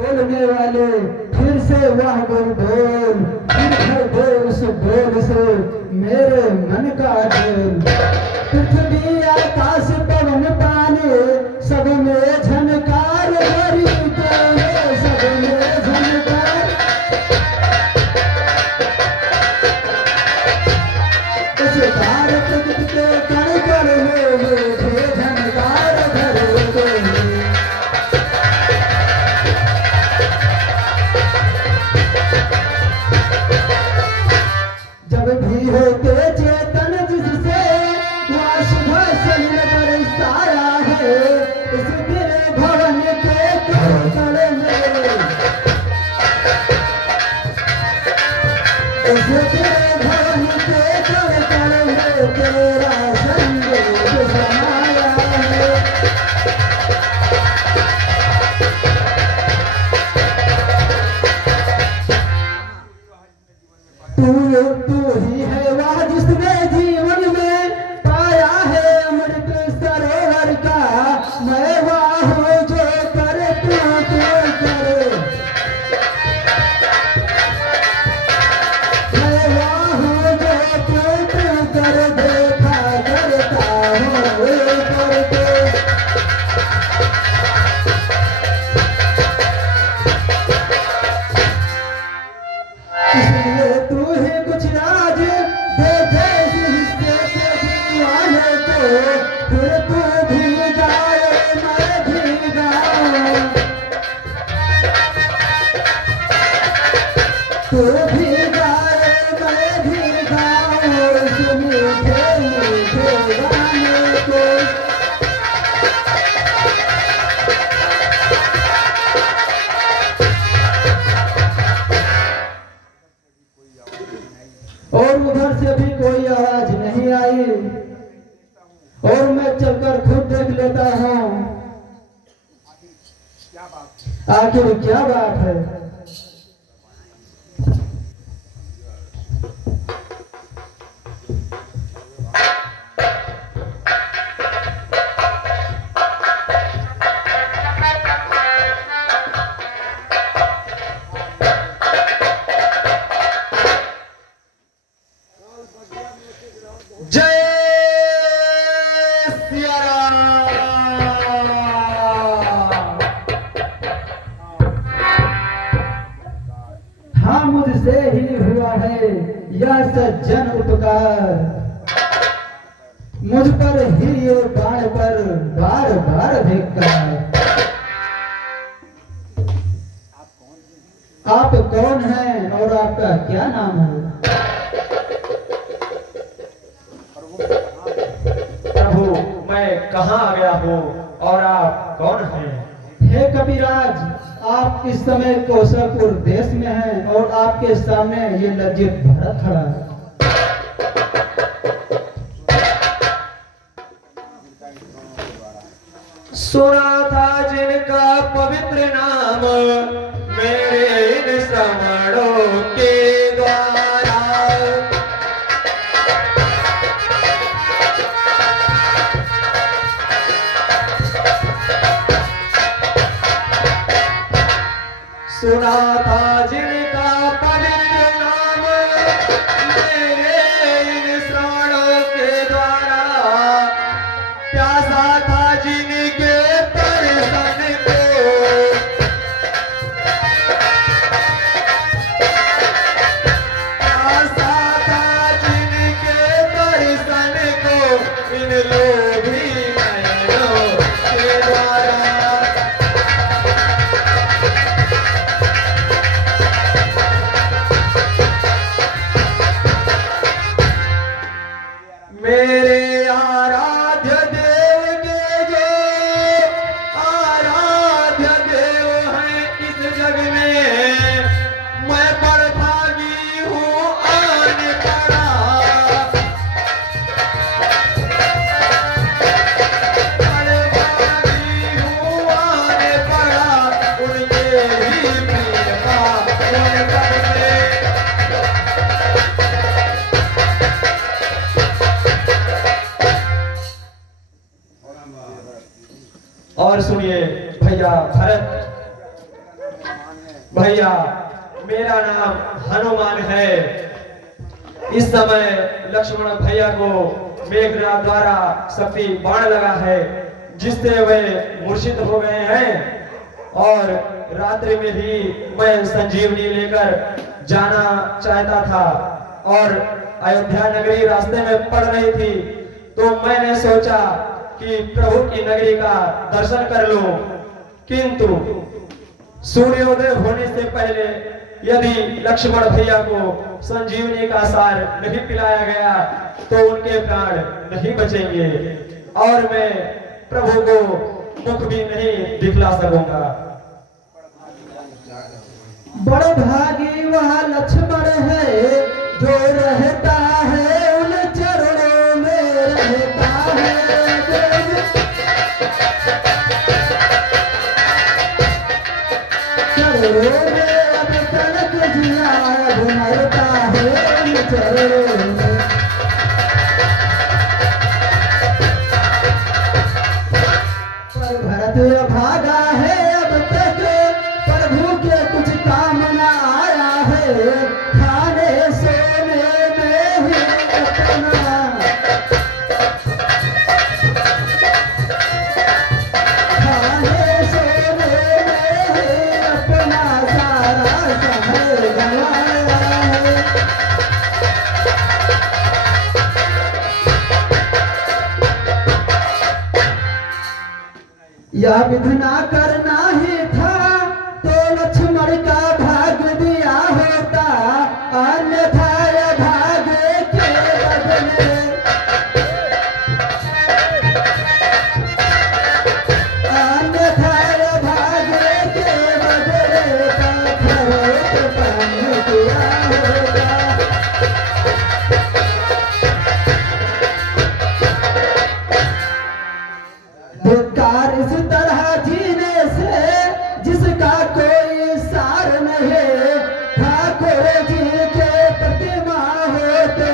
बोलने वाले फिर से वह गुल बोल, फिर भर दे उस बोल से मेरे मन का दिल। पृथ्वी आकाश पवन पानी सब में झनकार भरी तेरे, सब में झनकार। उस तारक के कण कण में मुझे झनकार भरे तेरे। जब भी होते चेतन जिससे वह सुबह से बरसाया है, इस तेरे भवन के कण में, इस तेरे भवन के कण में तेरा संदेश समाया है। तू ही है वह जिसने जीवन में पाया है अमृत सरोवर का। मैं वह हूँ जो करे तू करे, मैं वह हूँ जो तू कर देखा करता हूँ करके। इसलिए तू ही कुछ राज दे दे हिस्से के दीवाने को, फिर तू भी गाए मैं भी गाऊं, तू भी गाए मैं भी गाऊं इस मीठे मीठे गाने को। और उधर से भी कोई आवाज नहीं आई, और मैं चलकर खुद देख लेता हूँ आखिर क्या बात है। जय सिया राम। हाँ मुझसे ही हुआ है यह सज्जन उपकार, मुझ पर ही ये बाण पर बार बार धिक्कार। आप कौन हैं और आपका क्या नाम है? प्रभु मैं कहाँ आ गया हूँ और आप कौन हैं? हे कपिराज, आप इस समय कौशलपुर देश में हैं और आपके सामने ये लज्जित भरत खड़ा है। सुना था जिनका पवित्र नाम मेरे इन श्रवणों के द्वारा, सुना था जिनका पवित्र नाम मेरे इन श्रवणों के द्वारा, प्यासा था जिनके दर्शन को, प्यासा था जिनके दर्शन को इन लोभी नयनों के द्वारा। भैया मेरा नाम हनुमान है। इस समय लक्ष्मण भैया को मेघनाथ द्वारा शक्ति बाण लगा है, जिससे वे मूर्छित हो गए हैं। और रात्रि में भी मैं संजीवनी लेकर जाना चाहता था और अयोध्या नगरी रास्ते में पड़ रही थी, तो मैंने सोचा कि प्रभु की नगरी का दर्शन कर लूं। किंतु सूर्योदय होने से पहले यदि लक्ष्मण भैया को संजीवनी का सार नहीं पिलाया गया तो उनके प्राण नहीं बचेंगे और मैं प्रभु को मुख भी नहीं दिखला सकूंगा। बड़े भागी वह लक्ष्मण है जो रहता है उन चरणों में रहता है। चरणों में अब तलक जिया मरता है उन चरणों में। पर भरत भागा है अब तक प्रभु के कुछ काम न आया है। खाने सोने में ही अपना खाने सोने में ही अपना सारा समय गंवाया है। यह विधना करना ही था तो लक्ष्मण का भाग दिया होता, अन्यथा यह भागे के बदले अन्यथा यह भागे के बदले पत्थरों को पानी दिया होता। धिक्कार इस तरह जीने से जिसका कोई सार नहीं। ठाकुर जी के प्रतिमा होते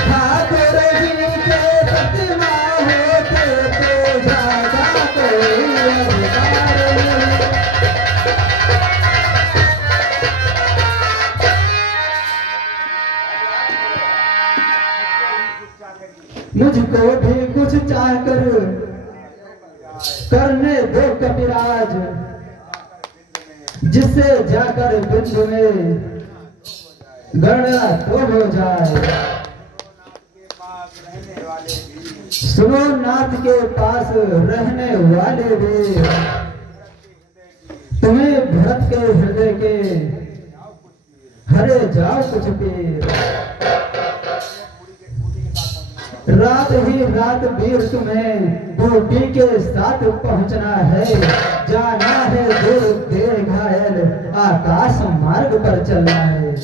ठाकुर जी के प्रतिमा होते तो ज्यादा कोई अधिकार नहीं। मुझको भी कुछ चाह कर करने दो कपिराज, जिससे जाकर बिंदु में गणना तो हो जाए। सुनो नाथ के पास रहने वाले भी तुम्हें भरत के हृदय के हरे जाओ कुछ पीर। रात ही रात वीर तुम्हें ड्यूटी के साथ पहुंचना है। जाना है दूर देर घायल आकाश मार्ग पर चलना है।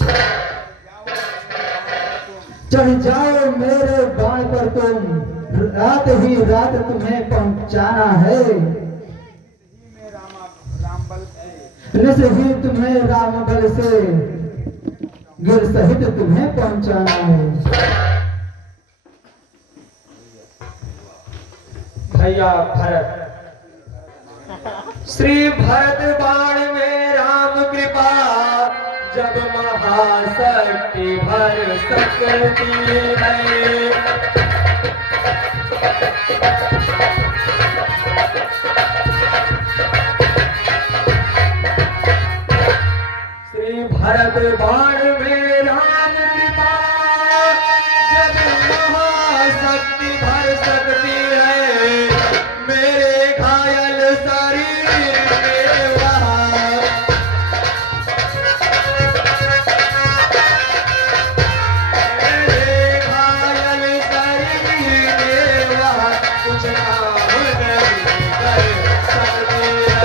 चढ़ जाओ मेरे बाण पर तुम, रात ही रात तुम्हें पहुंचाना है। निस ही तुम्हें राम बल से गिर सहित तुम्हें पहुंचाना है। भैया भरत श्री भरत बाण में राम कृपा, जब महाशक्ति भर सकती है। श्री भरत बाण में राम कृपा, जब महाशक्ति भर सकती है। मेरे घायल शरीर में वहाँ मेरे घायल शरीर में वहाँ कुछ काम नहीं कर सकती है।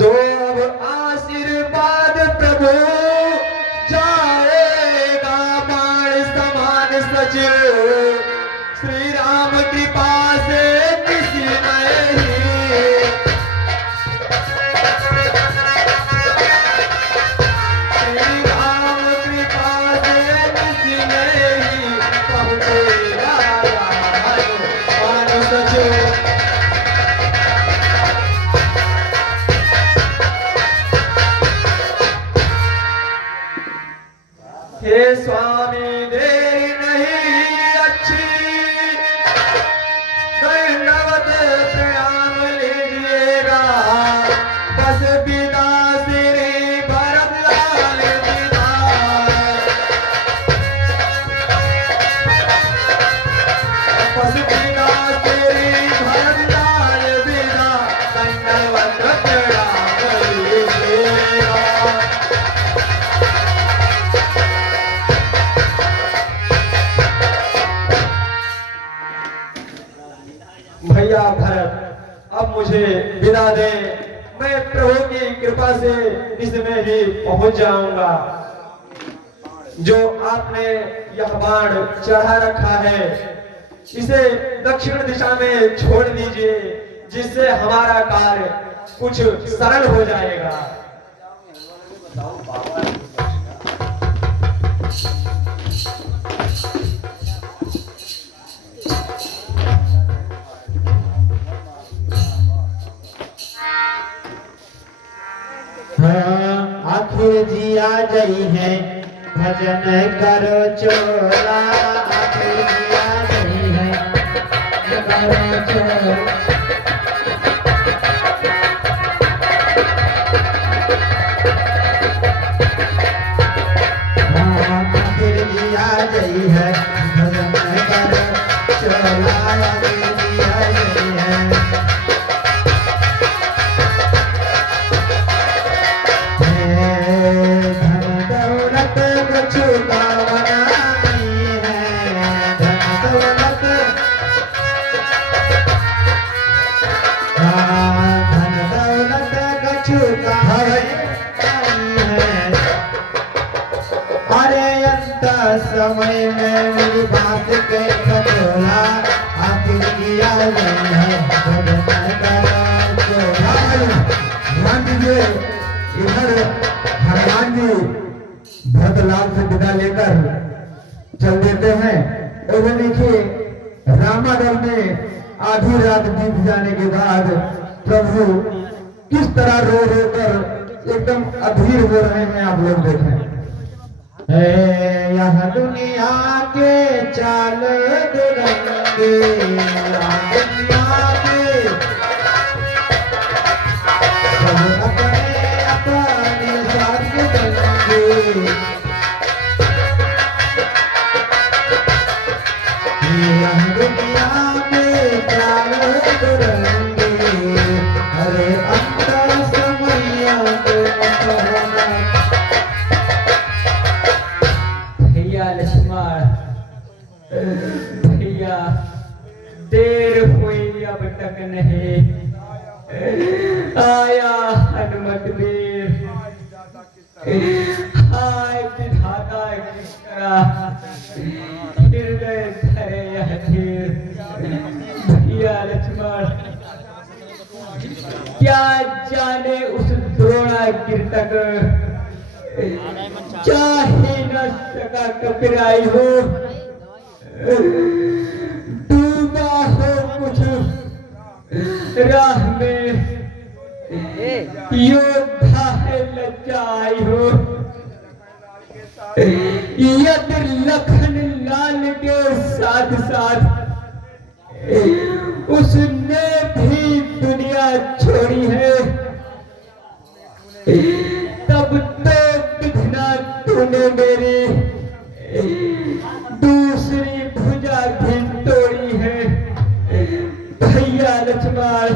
दो अब आशीर्वाद प्रभु, जाएगा बाण समान सचिव। श्री राम कृपा से किसी नहीं। हे स्वामी देरी नहीं अच्छी, दंडवत प्रणाम लीजिएगा, बस पिता श्री भरतलाल पिता, बस पिता श्री भरतलाल पिता, दंडवत प्रणाम लीजिएगा। भैया भरत, अब मुझे विदा दे, मैं प्रभु की कृपा से इसमें ही पहुंच जाऊंगा। जो आपने यह बाण चढ़ा रखा है, इसे दक्षिण दिशा में छोड़ दीजिए, जिससे हमारा कार्य कुछ सरल हो जाएगा। आखिर जी आ गई है, भजन करो चोला, आखिर जी आ गई है, करो चोला। आखिर जी आ गई है, भजन करो चोला, आखिर जी आ गई है। समय में मेरी बात के कटोला, आखिर किया गई है, ध्यान दीजिए। इधर हनुमान जी भरतलाल से विदा लेकर चल देते हैं, और देखिए रामादल में आधी रात बीत जाने के बाद प्रभु किस तरह रो रो कर एकदम अधीर हो रहे हैं, आप लोग देखें। यह दुनिया के चाल दुरंगे, दुनिया के सब अपने अपने स्वार्थ देंगे। यह दुनिया के चाल दुरंगे, अरे अंतर समैया को लक्ष्मण भैया, देर हुई अब तक नहीं आया हनुमत वीर, हाय विधाता किस तरह हृदय धरे यह धीर। भैया लक्ष्मण, क्या जाने उस द्रोणा कीर्तक चाहे न सका कपिराई हो, डूबा हो कुछ राह में, योद्धा है लज्जाई हो, यदि लखन लाल के साथ साथ उसने भी दुनिया छोड़ी है, तब तो विधना तूने मेरी दूसरी भुजा भी तोड़ी है। भैया लक्ष्मण,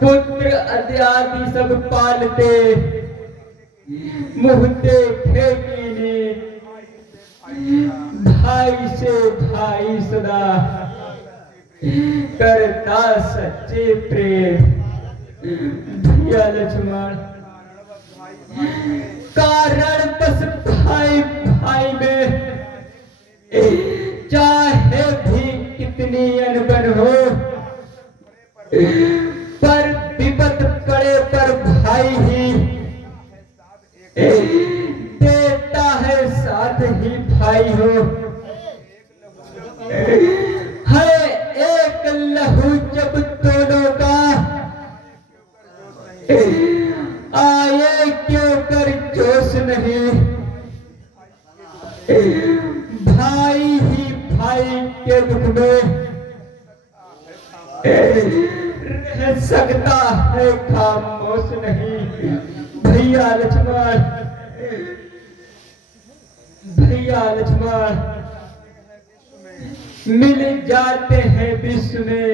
पुत्र आदि सब पालते, मुँह देखे कीनी, भाई से भाई सदा करता सच्चे प्रेम। भैया लक्ष्मण, कारण बस भाई भाई में चाहे भी कितनी अनबन हो, पर विपत पड़े पर भाई ही देता है, साथ ही भाई हो। है एक लहू जब दोनों का, आए क्यों कर जोश नहीं, भाई ही भाई के दुख में रह सकता है, खामोश नहीं। भैया लक्ष्मण, भैया लक्ष्मण मिल जाते हैं विश्व में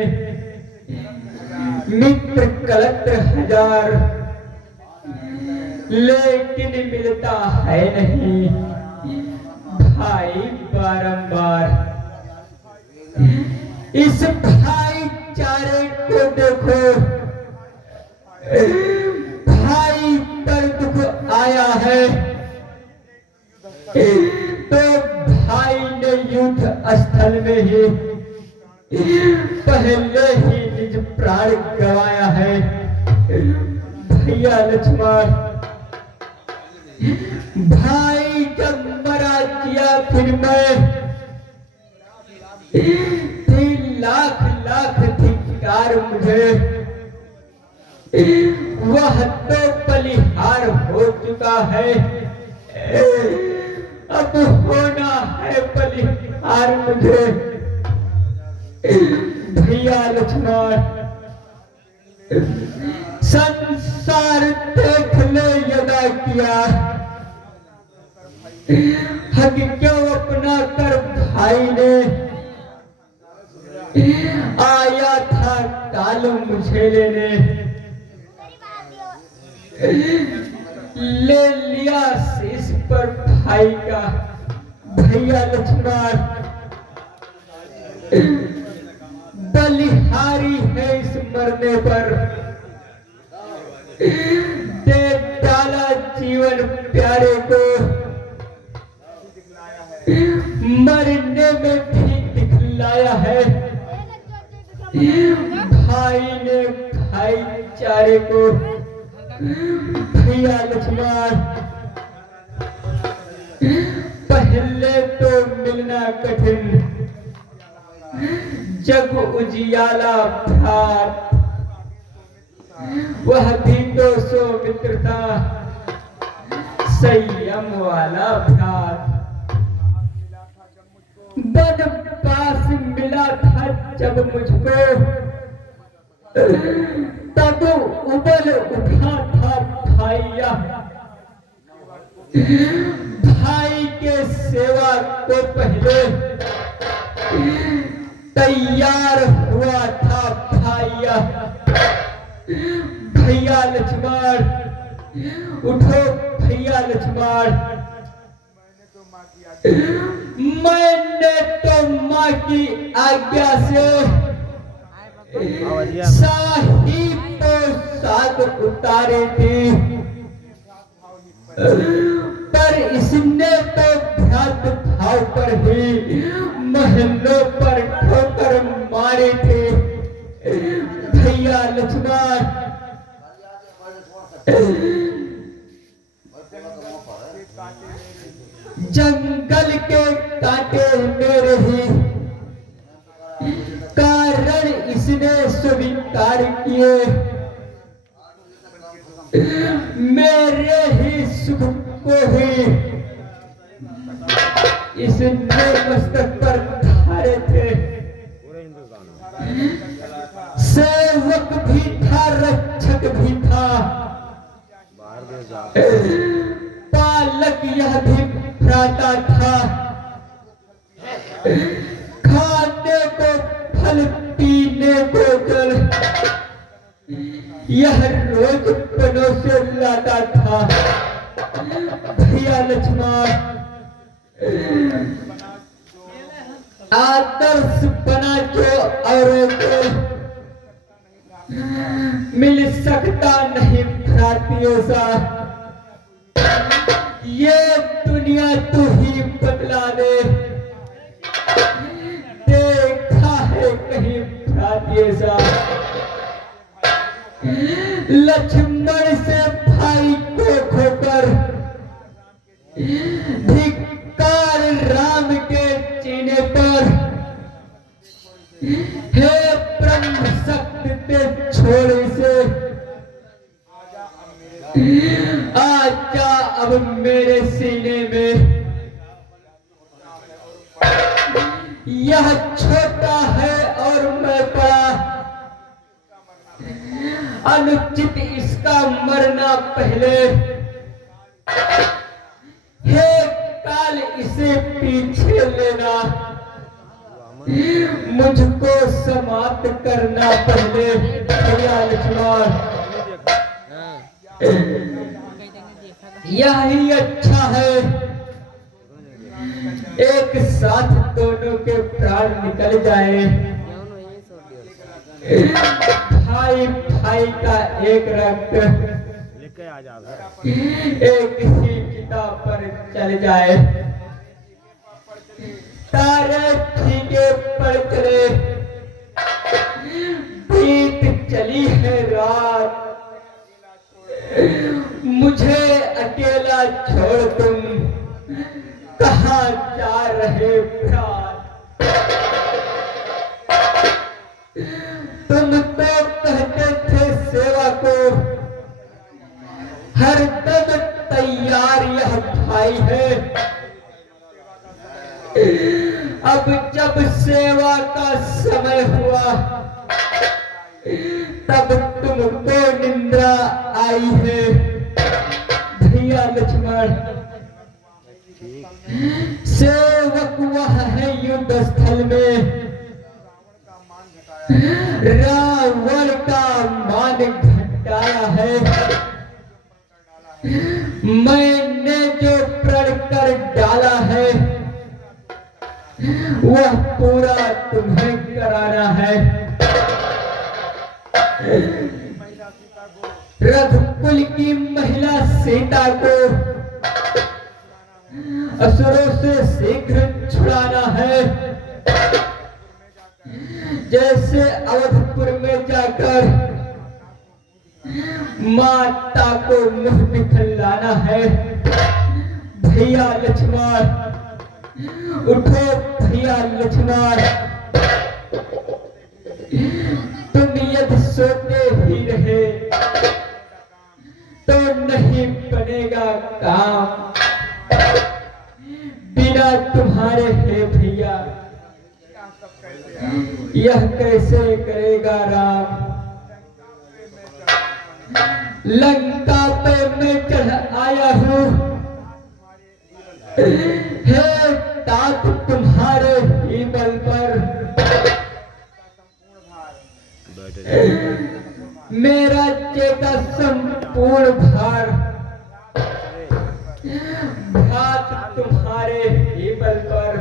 मित्र कलत्र हजार, लेकिन मिलता है नहीं भाई बारंबार। इस भाईचारे को देखो, भाई पर दुख आया है तो भाई ने युद्ध स्थल में ही पहले ही निज प्राण गंवाया है। भैया लक्ष्मण, भाई जब मरा किया फिर मैं 3 लाख लाख धिक्कार मुझे, वह तो बलिहार हो चुका है, अब होना है बलिहार मुझे। भैया लक्ष्मण, संसार देख ले यदा किया, हक क्यों अपना कर भाई ने, आया था काल मुझे लेने, ले लिया शीश पर भाई का। भैया लक्ष्मण बलिहारी है इस मरने पर, दे डाला जीवन प्यारे को, मरने में भी दिखलाया है भाई ने भाईचारे को। भैया लक्ष्मण पहले तो मिलना कठिन, जग उजियाला भ्रात, वह भी तो सो मित्र था, संयम वाला भ्रात। वनवास मिला था जब मुझको, तब उबल उठा था भाइया, भाई के सेवा को पहले तैयार हुआ था भाइया। भैया लक्ष्मण उठो, भैया लक्ष्मण, मैंने तो माँ की आज्ञा से साहिब तो साथ उतारे थे, पर इसने तो भ्रात भाव पर ही महलों पर ठोकर मारे थे। भैया लक्ष्मण जंगल के कांटे मेरे ही कारण इसने स्वीकार किए, मेरे ही सुख को ही इसने मस्तक पर धारे थे। सेवक भी था, रक्षक भी था, पालक यह भी भ्राता था, खाने को फल पीने को जल यह रोज पनों से लाता था। भैया लक्ष्मण आदर्श बना जो औरों को, मिल सकता नहीं भ्रातियों सा, ये दुनिया तू ही बदला दे। देखा है कहीं भ्रातियों सा, लक्ष्मण से भाई को खोकर धिक्कार राम के चीने पर, हे ब्रह्म शक्ति ते छोड़े से आजा अब मेरे सीने में। यह छोटा है और मैं बड़ा, अनुचित इसका मरना पहले। हे काल इसे पीछे लेना, मुझको समाप्त करना पहले। भैया लक्ष्मण यही अच्छा है, एक साथ दोनों के प्राण निकल जाए। भाई भाई का एक रक्त एक ही चिता पर चल जाए। तारे फीके पड़ चले, बीत चली है रात, मुझे अकेला छोड़ तुम कहाँ जा रहे प्राण। तुम तो कहते थे सेवा को, हर दम तैयार यह भाई है। अब जब सेवा का समय हुआ, तब तुमको निंदा आई है। भैया लक्ष्मण सेवक वह है युद्ध स्थल में, रावण का मान घटाया है। मैंने जो प्रण कर डाला है, वह पूरा तुम्हें कराना है। रघुकुल की महिला सीता को असुरों से शीघ्र छुड़ाना है। जैसे अवधपुर में जाकर माता को मुंह दिखलाना है। भैया लक्ष्मण उठो, भैया लक्ष्मण तुम यदि सोते ही रहे तो नहीं बनेगा काम। बिना तुम्हारे है भैया यह कैसे करेगा राम। लंका पे मैं चढ़ आया हूँ, हे तात तुम्हारे ही बल पर। मेरा चेता संपूर्ण भार भात तुम्हारे ही बल पर।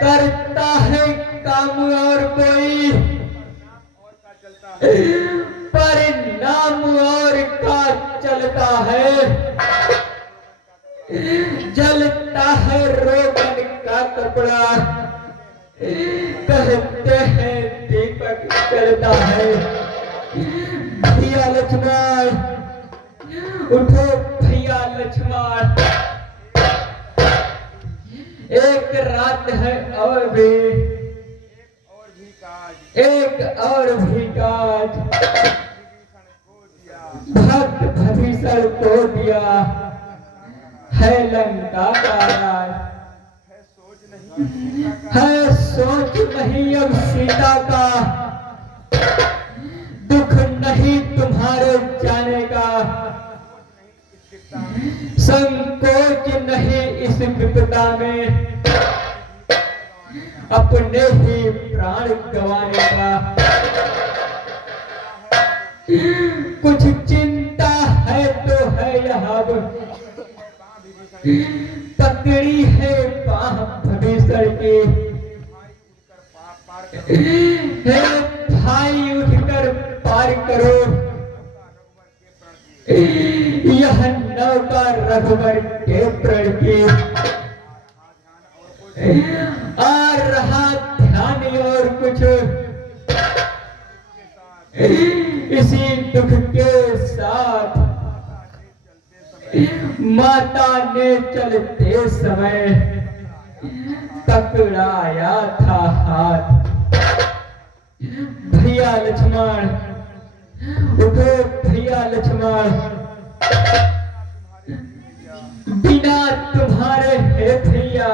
करता है काम और कोई, परिणाम और का चलता है। जलता है रोगन का कपड़ा, कहते हैं दीपक जलता है। भैया लक्ष्मण उठो, भैया लक्ष्मण एक रात है और भी एक और भी काज। भक्त भीषण को दिया है लंका का राज। है सोच नहीं अब सीता का, दुख नहीं तुम्हारे जाने का। संकोच नहीं इस विपदा में, अपने ही प्राण गंवाने का। कुछ चिंता है तो है यहाँ, पकड़ी है बाह भीषण की। हे भाई उठकर पार करो, यह नौका रघुवर के प्रण की। आ रहा ध्यान और कुछ इसी दुख के साथ। माता ने चलते समय पकड़ाया था हाथ। भैया लक्ष्मण उठो, भैया लक्ष्मण बिना तुम्हारे हे भैया